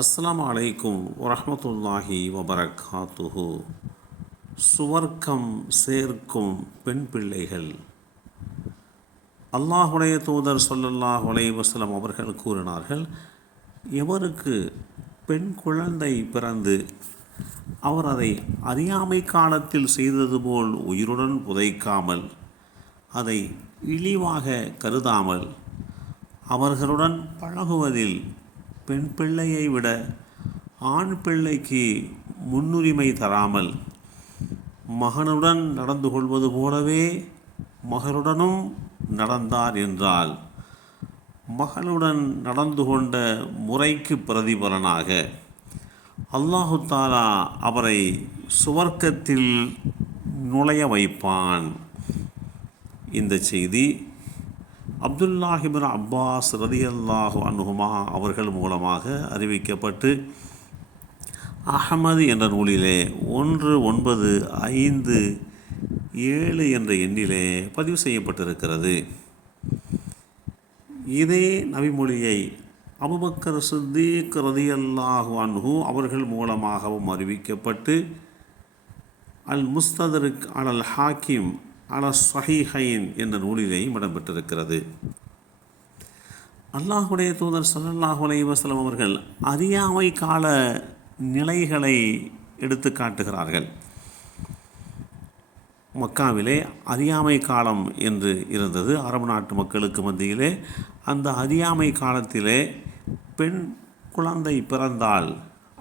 அஸ்ஸலாமு அலைக்கும் வரஹ்மத்துல்லாஹி வபரகாத்துஹு. சுவர்க்கம் சேர்க்கும் பெண் பிள்ளைகள். அல்லாஹுடைய தூதர் ஸல்லல்லாஹு அலைஹி வஸல்லம் அவர்கள் கூறினார்கள், எவருக்கு பெண் குழந்தை பிறந்து அவர் அதை அறியாமை காலத்தில் செய்தது போல் உயிருடன் புதைக்காமல், அதை இழிவாக கருதாமல், அவர்களுடன் பழகுவதில் பெண் பிள்ளையை விட ஆண் பிள்ளைக்கு முன்னுரிமை தராமல், மகனுடன் நடந்து கொள்வது போலவே மகளுடனும் நடந்தார் என்றால், மகளுடன் நடந்து கொண்ட முறைக்கு பிரதிபலனாக அல்லாஹு தாலா அவரை சுவர்க்கத்தில் நுழைய வைப்பான். இந்த செய்தி அப்துல்லாஹ் இப்னு அப்பாஸ் ரலியல்லாஹு அன்ஹுமா அவர்கள் மூலமாக அறிவிக்கப்பட்டு அஹ்மது என்ற நூலிலே 1957 என்ற எண்ணிலே பதிவு செய்யப்பட்டிருக்கிறது. இதே நபிமொழியை அபூபக்கர் சித்தீக் ரலியல்லாஹு அன்ஹு அவர்கள் மூலமாகவும் அறிவிக்கப்பட்டு அல் முஸ்தத்ரிக் அலல் ஹாக்கிம் அல ஸஹீஹைன் என்ற நூலிலேயும் இடம்பெற்றிருக்கிறது. அல்லாஹுடைய தூதர் ஸல்லல்லாஹு அலைஹி வஸல்லம் அவர்கள் அறியாமை கால நிலைகளை எடுத்து காட்டுகிறார்கள். மக்காவிலே அறியாமை காலம் என்று இருந்தது. அரபு நாட்டு மக்களுக்கு மத்தியிலே அந்த அறியாமை காலத்திலே பெண் குழந்தை பிறந்தால்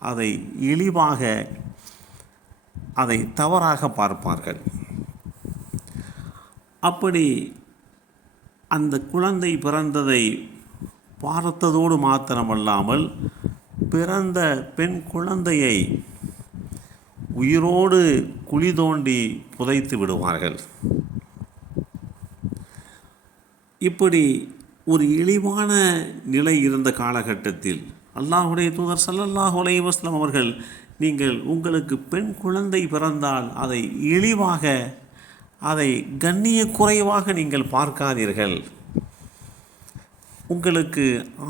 அதை இழிவாக, அதை தவறாக பார்ப்பார்கள். அப்படி அந்த குழந்தை பிறந்ததை பார்த்ததோடு மாத்திரமல்லாமல், பிறந்த பெண் குழந்தையை உயிரோடு குழி தோண்டி புதைத்து விடுவார்கள். இப்படி ஒரு இழிவான நிலை இருந்த காலகட்டத்தில் அல்லாஹுடைய தூதர் ஸல்லல்லாஹு அலைஹி வஸல்லம் அவர்கள், நீங்கள் உங்களுக்கு பெண் குழந்தை பிறந்தால் அதை இழிவாக, அதை கண்ணிய குறைவாக நீங்கள் பார்க்காதீர்கள். உங்களுக்கு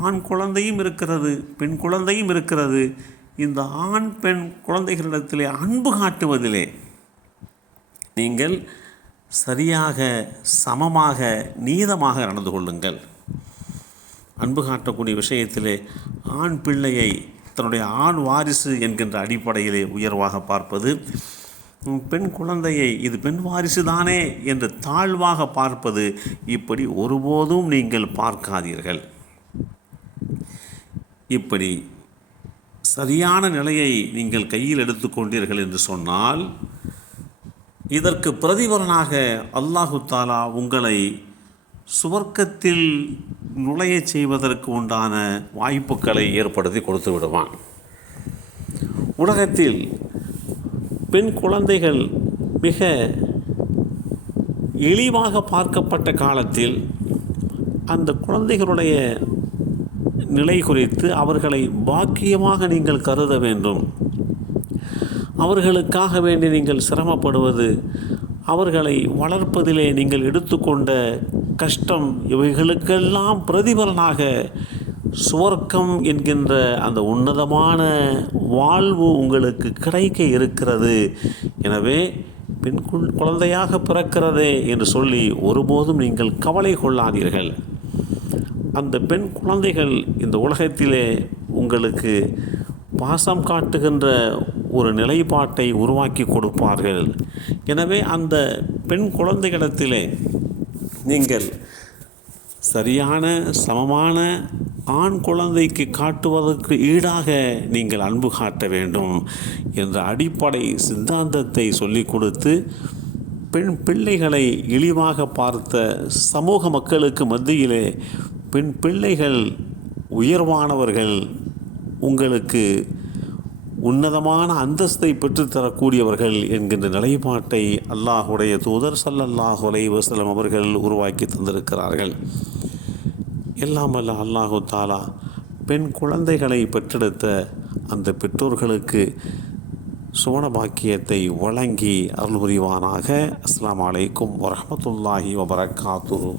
ஆண் குழந்தையும் இருக்கிறது, பெண் குழந்தையும் இருக்கிறது. இந்த ஆண் பெண் குழந்தைகளிடத்திலே அன்பு காட்டுவதிலே நீங்கள் சரியாக, சமமாக, நீதமாக நடந்து கொள்ளுங்கள். அன்பு காட்டக்கூடிய விஷயத்திலே ஆண் பிள்ளையை தன்னுடைய ஆண் வாரிசு என்கின்ற அடிப்படையிலே உயர்வாக பார்ப்பது, பெண் குழந்தையை இது பெண் வாரிசு தானே என்று தாழ்வாக பார்ப்பது, இப்படி ஒருபோதும் நீங்கள் பார்க்காதீர்கள். இப்படி சரியான நிலையை நீங்கள் கையில் எடுத்துக்கொண்டீர்கள் என்று சொன்னால், இதற்கு பிரதிபலனாக அல்லாஹு தாலா உங்களை சுவர்க்கத்தில் நுழைய செய்வதற்கு உண்டான வாய்ப்புகளை ஏற்படுத்தி கொடுத்து விடுவான். உலகத்தில் பெண் குழந்தைகள் மிக இழிவாக பார்க்கப்பட்ட காலத்தில் அந்த குழந்தைகளுடைய நிலை குறித்து அவர்களை பாக்கியமாக நீங்கள் கருத வேண்டும். அவர்களுக்காக வேண்டி நீங்கள் சிரமப்படுவது, அவர்களை வளர்ப்பதிலே நீங்கள் எடுத்துக்கொண்ட கஷ்டம், இவைகளுக்கெல்லாம் பிரதிபலனாக சுவர்க்கம் என்கின்ற அந்த உன்னதமான வாழ்வு உங்களுக்கு கிடைக்க இருக்கிறது. எனவே பெண் குழந்தையாக பிறக்கிறதே என்று சொல்லி ஒருபோதும் நீங்கள் கவலை கொள்ளாதீர்கள். அந்த பெண் குழந்தைகள் இந்த உலகத்திலே உங்களுக்கு பாசம் காட்டுகின்ற ஒரு நிலைப்பாட்டை உருவாக்கி கொடுப்பார்கள். எனவே அந்த பெண் குழந்தைகளிடத்திலே நீங்கள் சரியான, சமமான ஆண் குழந்தைக்கு காட்டுவதற்கு ஈடாக நீங்கள் அன்பு காட்ட வேண்டும் என்ற அடிப்படை சித்தாந்தத்தை சொல்லிக் கொடுத்து, பெண் பிள்ளைகளை இழிவாக பார்த்த சமூக மக்களுக்கு மத்தியிலே பெண் பிள்ளைகள் உயர்வானவர்கள், உங்களுக்கு உன்னதமான அந்தஸ்தை பெற்றுத்தரக்கூடியவர்கள் என்கின்ற நிலைப்பாட்டை அல்லாஹுடைய தூதர் ஸல்லல்லாஹு அலைஹி வஸல்லம் அவர்கள் உருவாக்கி தந்திருக்கிறார்கள். எல்லாம் வல்ல அல்லாஹு தாலா பெண் குழந்தைகளை பெற்றெடுத்த அந்த பெற்றோர்களுக்கு சுவன பாக்கியத்தை வழங்கி அருள் புரிவானாக. அஸ்ஸலாமு அலைக்கும் வரஹ்மத்துல்லாஹி வபரகாத்துஹு.